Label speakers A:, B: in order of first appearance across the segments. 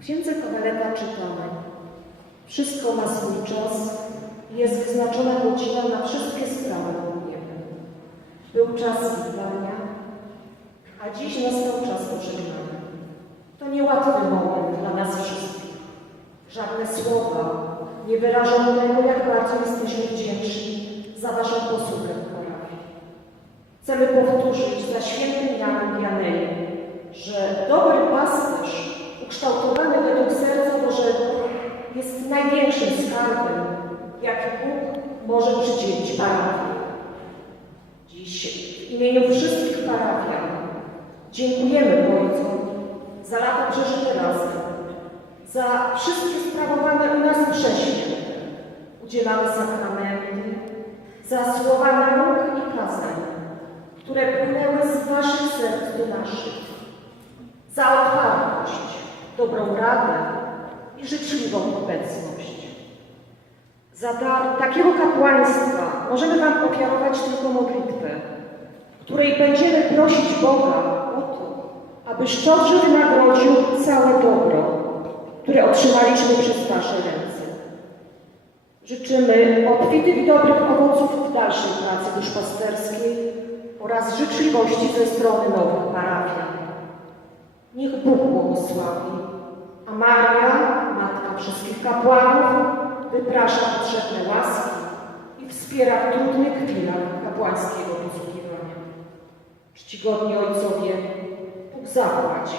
A: W księdze Kowaleta czytamy Wszystko ma swój czas jest wyznaczona godzina na wszystkie sprawy niebie. Był czas witania, a dziś nastał czas pożegnania. To niełatwy moment dla nas wszystkich. Żadne słowa nie wyrażą tego, jak bardzo jesteśmy wdzięczni za Waszą posługę w. Chcemy powtórzyć za świętym Janem Janeli, jest największym skarbem, jaki Bóg może przydzielić parafii. Dziś w imieniu wszystkich parafian dziękujemy Ojcom za lata przeżyte razem, za wszystkie sprawowane u nas prześwięte. Udzielamy sakramenty, za słowa nauk i kazań, które płynęły z Waszych serc do naszych, za otwartość, dobrą radę i życzliwą obecność. Za dar takiego kapłaństwa możemy Wam ofiarować tylko modlitwę, w której będziemy prosić Boga o to, aby szczodrze wynagrodził całe dobro, które otrzymaliśmy przez Wasze ręce. Życzymy obfitych i dobrych owoców w dalszej pracy duszpasterskiej oraz życzliwości ze strony nowych parafian. Niech Bóg błogosławi, Maria, Matka wszystkich kapłanów, wyprasza potrzebne łaski i wspiera w trudnych chwilach kapłańskiego posługiwania. Czcigodni Ojcowie, Bóg zapłać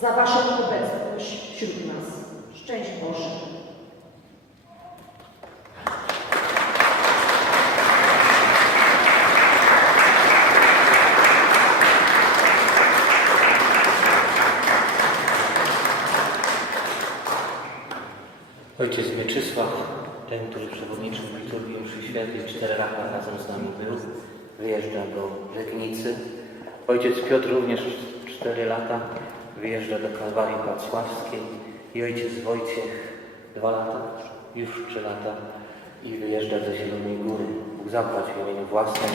A: za Waszą obecność wśród nas. Szczęść Boże.
B: Ojciec Mieczysław, ten, który przewodniczył liturgii mszy świętej 4 lata razem z nami był, wyjeżdża do Legnicy. Ojciec Piotr również 4 lata wyjeżdża do Kalwarii Wacławskiej i ojciec Wojciech 2 lata, już 3 lata i wyjeżdża do Zielonej Góry. Bóg zapłać w imieniu własnym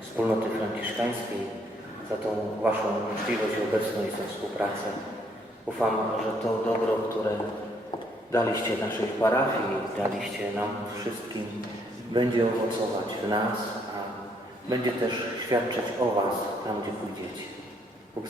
B: wspólnoty franciszkańskiej za tą Waszą możliwość, obecność, za współpracę. Ufam, że to dobro, które daliście naszej parafii, daliście nam wszystkim, będzie owocować w nas, a będzie też świadczyć o Was tam, gdzie pójdziecie. Bóg.